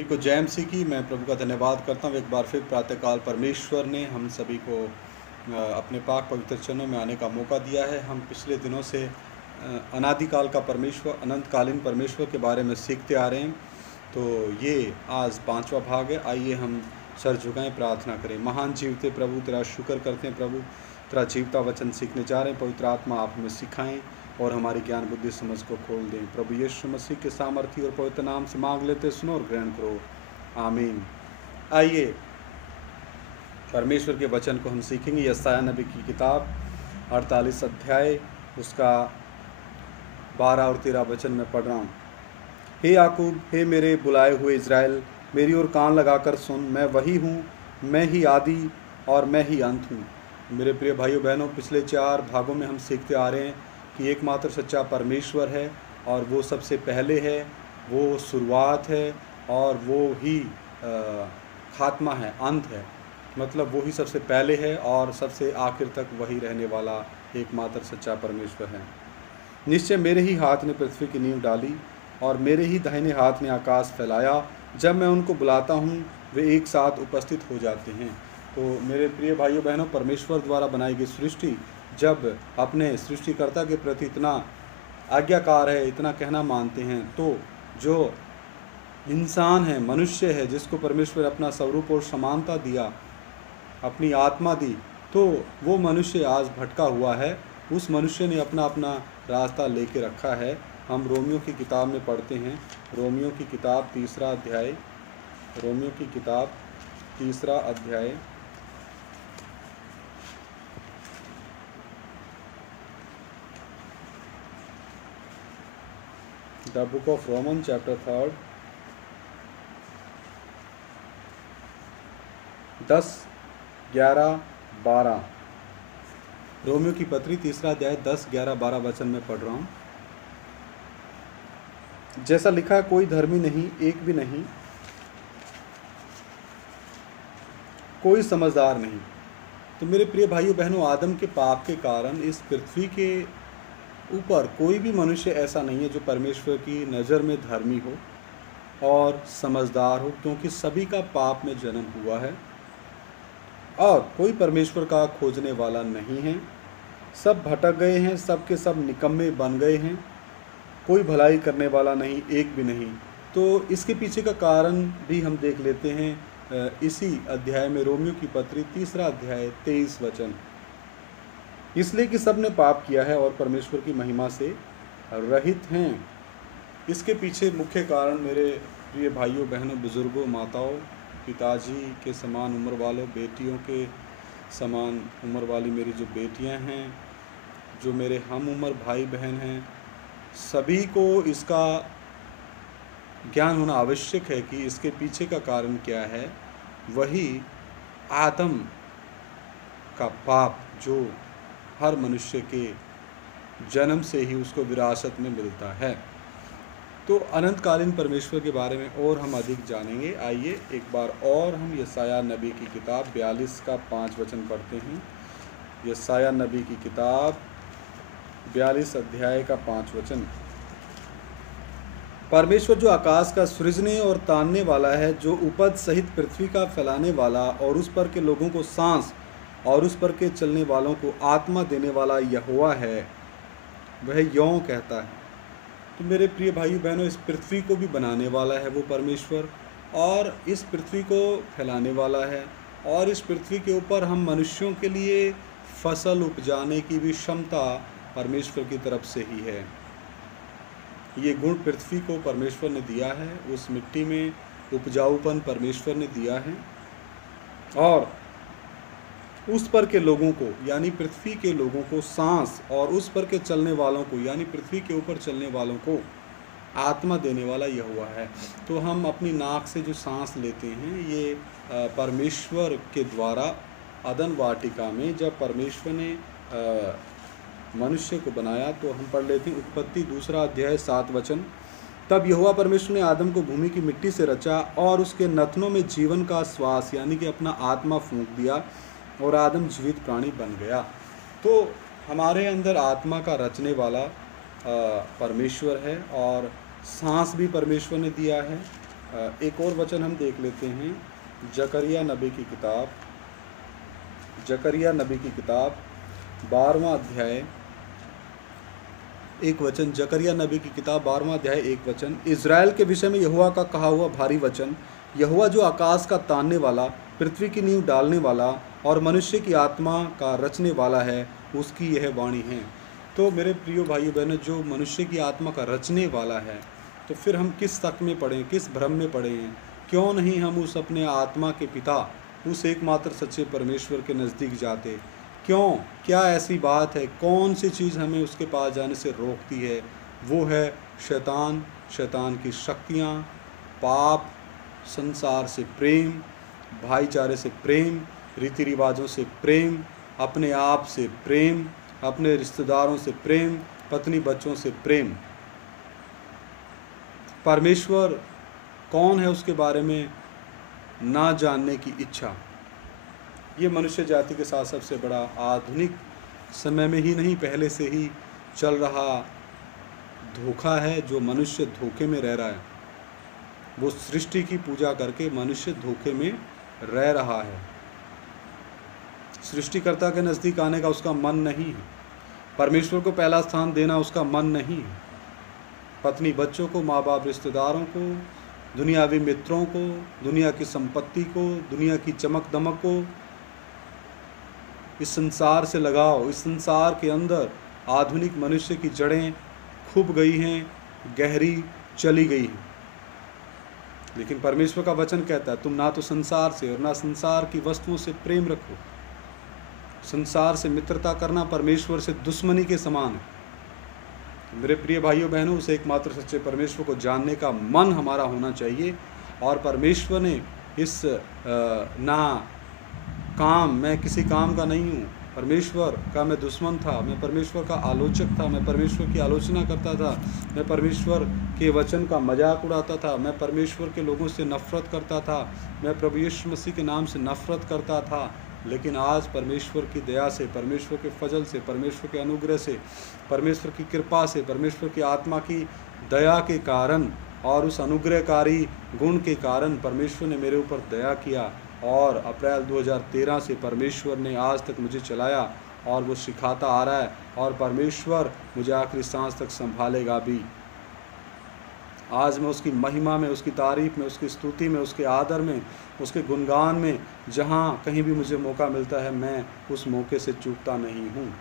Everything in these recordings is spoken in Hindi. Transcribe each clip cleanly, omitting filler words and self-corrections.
सभी को जय मसीह की। मैं प्रभु का धन्यवाद करता हूँ। एक बार फिर प्रातःकाल परमेश्वर ने हम सभी को अपने पाक पवित्र चरणों में आने का मौका दिया है। हम पिछले दिनों से अनादिकाल का परमेश्वर, अनंतकालीन परमेश्वर के बारे में सीखते आ रहे हैं। तो ये आज 5वां भाग है। आइए हम सर झुकाएं, प्रार्थना करें। महान जीवते प्रभु, तेरा शुक्र करते हैं प्रभु, तेरा जीवता वचन सीखने जा रहे हैं। पवित्र आत्मा आप हमें सिखाएं और हमारी ज्ञान बुद्धि समझ को खोल दें। प्रभु यीशु मसीह के सामर्थी और पवित्र नाम से मांग लेते, सुनो और ग्रहण करो, आमीन। आइए परमेश्वर के वचन को हम सीखेंगे। यशायाह नबी की किताब 48 अध्याय उसका 12 और 13 वचन में पढ़ रहा हूँ। हे याकूब, हे मेरे बुलाए हुए इज़राइल, मेरी ओर कान लगाकर सुन। मैं वही हूँ, मैं ही आदि और मैं ही अंत हूँ। मेरे प्रिय भाइयों बहनों, पिछले 4 भागों में हम सीखते आ रहे हैं कि एकमात्र सच्चा परमेश्वर है और वो सबसे पहले है, वो शुरुआत है और वो ही खात्मा है, अंत है। मतलब वो ही सबसे पहले है और सबसे आखिर तक वही रहने वाला एकमात्र सच्चा परमेश्वर है। निश्चय मेरे ही हाथ ने पृथ्वी की नींव डाली और मेरे ही दाहिने हाथ ने आकाश फैलाया। जब मैं उनको बुलाता हूँ वे एक साथ उपस्थित हो जाते हैं। तो मेरे प्रिय भाइयों बहनों, परमेश्वर द्वारा बनाई गई सृष्टि जब अपने सृष्टिकर्ता के प्रति इतना आज्ञाकार है, इतना कहना मानते हैं, तो जो इंसान है, मनुष्य है, जिसको परमेश्वर अपना स्वरूप और समानता दिया, अपनी आत्मा दी, तो वो मनुष्य आज भटका हुआ है। उस मनुष्य ने अपना अपना रास्ता लेके रखा है। हम रोमियो की किताब में पढ़ते हैं, रोमियो की किताब 3 अध्याय, रोमियो की किताब 3 अध्याय the book of Roman chapter 3 10, 11, 12। Romeo की पत्री 3 अध्याय 10, 11, 12 वचन में पढ़ रहा हूँ। जैसा लिखा है, कोई धर्मी नहीं, एक भी नहीं, कोई समझदार नहीं। तो मेरे प्रिय भाइयों बहनों, आदम के पाप के कारण इस पृथ्वी के ऊपर कोई भी मनुष्य ऐसा नहीं है जो परमेश्वर की नज़र में धर्मी हो और समझदार हो, क्योंकि सभी का पाप में जन्म हुआ है और कोई परमेश्वर का खोजने वाला नहीं है। सब भटक गए हैं, सब के सब निकम्मे बन गए हैं, कोई भलाई करने वाला नहीं, एक भी नहीं। तो इसके पीछे का कारण भी हम देख लेते हैं इसी अध्याय में, रोमियो की पत्री 3 अध्याय 23 वचन। इसलिए कि सब ने पाप किया है और परमेश्वर की महिमा से रहित हैं। इसके पीछे मुख्य कारण मेरे प्रिय भाइयों बहनों, बुजुर्गों, माताओं, पिताजी के समान उम्र वालों, बेटियों के समान उम्र वाली मेरी जो बेटियां हैं, जो मेरे हम उम्र भाई बहन हैं, सभी को इसका ज्ञान होना आवश्यक है कि इसके पीछे का कारण क्या है। वही आदम का पाप, जो हर मनुष्य के जन्म से ही उसको विरासत में मिलता है। तो अनंतकालीन परमेश्वर के बारे में और हम अधिक जानेंगे। आइए एक बार और हम यशायाह नबी की किताब 42 का 5 वचन पढ़ते हैं। यशायाह नबी की किताब 42 अध्याय का 5 वचन। परमेश्वर जो आकाश का सृजने और तानने वाला है, जो उपज सहित पृथ्वी का फैलाने वाला और उस पर के लोगों को सांस और उस पर के चलने वालों को आत्मा देने वाला यहोवा है, वह यों कहता है। तो मेरे प्रिय भाइयों बहनों, इस पृथ्वी को भी बनाने वाला है वो परमेश्वर, और इस पृथ्वी को फैलाने वाला है, और इस पृथ्वी के ऊपर हम मनुष्यों के लिए फसल उपजाने की भी क्षमता परमेश्वर की तरफ से ही है। ये गुण पृथ्वी को परमेश्वर ने दिया है, उस मिट्टी में उपजाऊपन परमेश्वर ने दिया है, और उस पर के लोगों को यानी पृथ्वी के लोगों को सांस, और उस पर के चलने वालों को यानी पृथ्वी के ऊपर चलने वालों को आत्मा देने वाला यहोवा है। तो हम अपनी नाक से जो सांस लेते हैं, ये परमेश्वर के द्वारा अदन वाटिका में जब परमेश्वर ने मनुष्य को बनाया, तो हम पढ़ लेते हैं उत्पत्ति 2 अध्याय 7 वचन। तब यहोवा परमेश्वर ने आदम को भूमि की मिट्टी से रचा और उसके नथनों में जीवन का श्वास यानी कि अपना आत्मा फूंक दिया और आदम जीवित प्राणी बन गया। तो हमारे अंदर आत्मा का रचने वाला परमेश्वर है, और सांस भी परमेश्वर ने दिया है, एक और वचन हम देख लेते हैं, जकरिया नबी की किताब, जकरिया नबी की किताब 12वां अध्याय एक वचन, जकरिया नबी की किताब 12वां अध्याय एक वचन। इज़राइल के विषय में यहोवा का कहा हुआ भारी वचन, यहोवा जो आकाश का तानने वाला, पृथ्वी की नींव डालने वाला और मनुष्य की आत्मा का रचने वाला है, उसकी यह वाणी है। तो मेरे प्रियो भाइयों बहनों, जो मनुष्य की आत्मा का रचने वाला है, तो फिर हम किस शक में पड़े, किस भ्रम में पड़े हैं? क्यों नहीं हम उस अपने आत्मा के पिता, उस एकमात्र सच्चे परमेश्वर के नज़दीक जाते? क्यों? क्या ऐसी बात है? कौन सी चीज़ हमें उसके पास जाने से रोकती है? वो है शैतान, शैतान की शक्तियाँ, पाप, संसार से प्रेम, भाईचारे से प्रेम, रीति रिवाजों से प्रेम, अपने आप से प्रेम, अपने रिश्तेदारों से प्रेम, पत्नी बच्चों से प्रेम। परमेश्वर कौन है उसके बारे में ना जानने की इच्छा, ये मनुष्य जाति के साथ सबसे बड़ा आधुनिक समय में ही नहीं, पहले से ही चल रहा धोखा है। जो मनुष्य धोखे में रह रहा है, वो सृष्टि की पूजा करके मनुष्य धोखे में रह रहा है। सृष्टिकर्ता के नज़दीक आने का उसका मन नहीं है, परमेश्वर को पहला स्थान देना उसका मन नहीं है। पत्नी बच्चों को, माँ बाप रिश्तेदारों को, दुनियावी मित्रों को, दुनिया की संपत्ति को, दुनिया की चमक दमक को, इस संसार से लगाओ। इस संसार के अंदर आधुनिक मनुष्य की जड़ें खूब गई हैं, गहरी चली गई हैं। लेकिन परमेश्वर का वचन कहता है, तुम ना तो संसार से और ना संसार की वस्तुओं से प्रेम रखो। संसार से मित्रता करना परमेश्वर से दुश्मनी के समान है। मेरे प्रिय भाइयों बहनों, उस एकमात्र सच्चे परमेश्वर को जानने का मन हमारा होना चाहिए। और परमेश्वर ने इस ना काम, मैं किसी काम का नहीं हूँ, परमेश्वर का मैं दुश्मन था, मैं परमेश्वर का आलोचक था, मैं परमेश्वर की आलोचना करता था, मैं परमेश्वर के वचन का मजाक उड़ाता था, मैं परमेश्वर के लोगों से नफ़रत करता था, मैं प्रभु यीशु मसीह के नाम से नफ़रत करता था। लेकिन आज परमेश्वर की दया से, परमेश्वर के फजल से, परमेश्वर के अनुग्रह से, परमेश्वर की कृपा से, परमेश्वर की आत्मा की दया के कारण और उस अनुग्रहकारी गुण के कारण परमेश्वर ने मेरे ऊपर दया किया। और अप्रैल 2013 से परमेश्वर ने आज तक मुझे चलाया और वो सिखाता आ रहा है, और परमेश्वर मुझे आखिरी सांस तक संभालेगा भी। आज मैं उसकी महिमा में, उसकी तारीफ़ में, उसकी स्तुति में, उसके आदर में, उसके गुणगान में, जहाँ कहीं भी मुझे मौका मिलता है, मैं उस मौके से चूकता नहीं हूँ,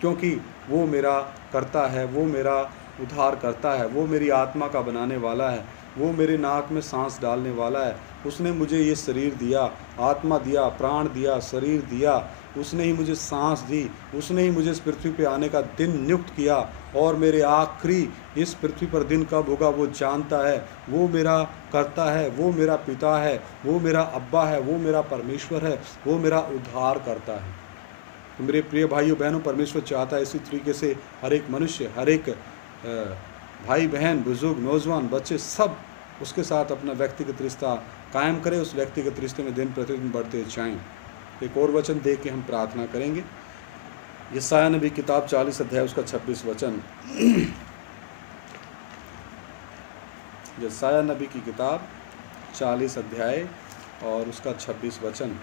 क्योंकि वो मेरा करता है, वो मेरा उद्धार करता है, वो मेरी आत्मा का बनाने वाला है, वो मेरे नाक में सांस डालने वाला है। उसने मुझे ये शरीर दिया, आत्मा दिया, प्राण दिया, शरीर दिया, उसने ही मुझे सांस दी, उसने ही मुझे इस पृथ्वी पे आने का दिन नियुक्त किया, और मेरे आखिरी इस पृथ्वी पर दिन कब होगा वो जानता है। वो मेरा करता है, वो मेरा पिता है, वो मेरा अब्बा है, वो मेरा परमेश्वर है, वो मेरा उद्धार करता है। तो मेरे प्रिय भाइयों बहनों, परमेश्वर चाहता है इसी तरीके से हर एक मनुष्य, हर एक भाई बहन, बुजुर्ग, नौजवान, बच्चे, सब उसके साथ अपना व्यक्तिगत रिश्ता कायम करें, उस व्यक्तिगत रिश्ते में दिन प्रतिदिन बढ़ते जाएं। एक और वचन देख के हम प्रार्थना करेंगे। यशायाह नबी किताब 40 अध्याय उसका 26 वचन। यशायाह नबी की किताब 40 अध्याय और उसका 26 वचन।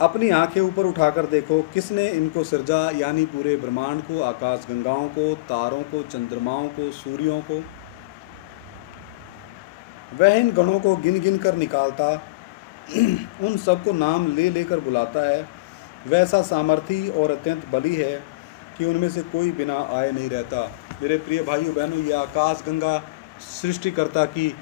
अपनी आंखें ऊपर उठाकर देखो, किसने इनको सिरजा, यानी पूरे ब्रह्मांड को, आकाश गंगाओं को, तारों को, चंद्रमाओं को, सूर्यों को। वह इन गणों को गिन गिन कर निकालता, उन सबको नाम ले लेकर बुलाता है। वैसा सामर्थी और अत्यंत बली है कि उनमें से कोई बिना आए नहीं रहता। मेरे प्रिय भाइयों बहनों, ये आकाश गंगा सृष्टिकर्ता की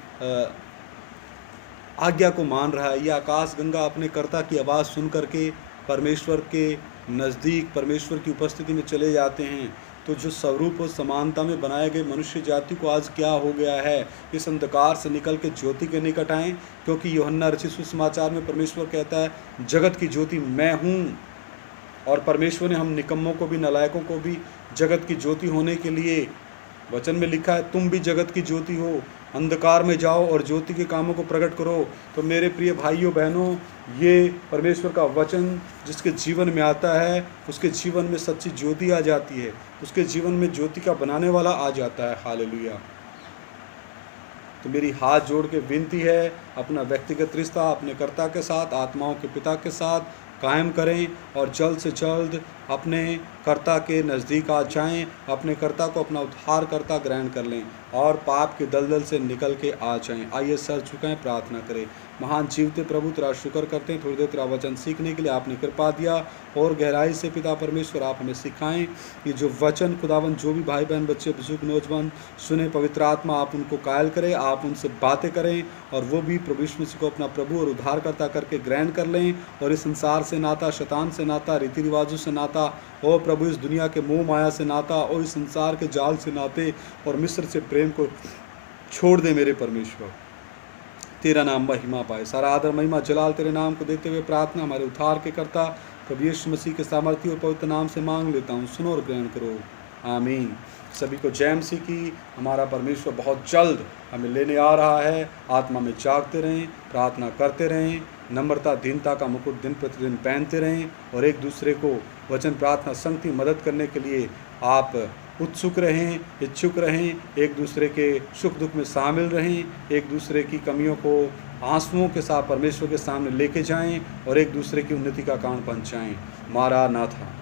आज्ञा को मान रहा है। ये आकाश गंगा अपने कर्ता की आवाज़ सुन करके परमेश्वर के नज़दीक, परमेश्वर की उपस्थिति में चले जाते हैं। तो जो स्वरूप और समानता में बनाए गए मनुष्य जाति को आज क्या हो गया है, इस अंधकार से निकल के ज्योति के निकट आएँ, क्योंकि यूहन्ना रचित सुसमाचार में परमेश्वर कहता है, जगत की ज्योति मैं हूँ। और परमेश्वर ने हम निकम्मों को भी, नलायकों को भी जगत की ज्योति होने के लिए, वचन में लिखा है, तुम भी जगत की ज्योति हो। अंधकार में जाओ और ज्योति के कामों को प्रकट करो। तो मेरे प्रिय भाइयों बहनों, ये परमेश्वर का वचन जिसके जीवन में आता है, उसके जीवन में सच्ची ज्योति आ जाती है, उसके जीवन में ज्योति का बनाने वाला आ जाता है। हालेलुया। तो मेरी हाथ जोड़ के विनती है, अपना व्यक्तिगत रिश्ता अपने कर्ता के साथ, आत्माओं के पिता के साथ कायम करें और जल्द से जल्द अपने कर्ता के नज़दीक आ जाएं, अपने कर्ता को अपना उद्धारकर्ता ग्रहण कर लें और पाप के दलदल से निकल के आ जाएं। आइए सर झुकाएं, प्रार्थना करें। महान जीवते प्रभु, तेरा शुक्र करते हैं थोड़ी देर तेरा वचन सीखने के लिए आपने कृपा दिया, और गहराई से पिता परमेश्वर आप हमें सिखाएं कि जो वचन खुदावन जो भी भाई बहन बच्चे बुजुर्ग नौजवान सुने, पवित्र आत्मा आप उनको कायल करें, आप उनसे बातें करें और वो भी प्रभु यीशु मसीह को अपना प्रभु और उद्धारकर्ता करके ग्रहण कर लें, और इस संसार से नाता, शैतान से नाता, रीति रिवाजों से नाता, और प्रभु इस दुनिया के मोह माया से नाता, और इस संसार के जाल से नाते और मिस्र से प्रेम को छोड़ दे। मेरे परमेश्वर तेरा नाम महिमा पाए। सारा आदर महिमा जलाल तेरे नाम को देते हुए प्रार्थना हमारे उद्धार के कर्ता प्रभु यीशु मसीह के सामर्थ्य और पवित्र नाम से मांग लेता हूँ, सुनो और ग्रहण करो, आमीन। सभी को जय मसीह की। हमारा परमेश्वर बहुत जल्द हमें लेने आ रहा है। आत्मा में जागते रहें, प्रार्थना करते रहें, नम्रता दीनता का मुकुट दिन प्रतिदिन पहनते रहें, और एक दूसरे को वचन प्रार्थना संगति मदद करने के लिए आप उत्सुक रहें, इच्छुक रहें, एक दूसरे के सुख दुख में शामिल रहें, एक दूसरे की कमियों को आंसुओं के साथ परमेश्वर के सामने लेके जाएं और एक दूसरे की उन्नति का कारण बन जाएं। मारा नाथा।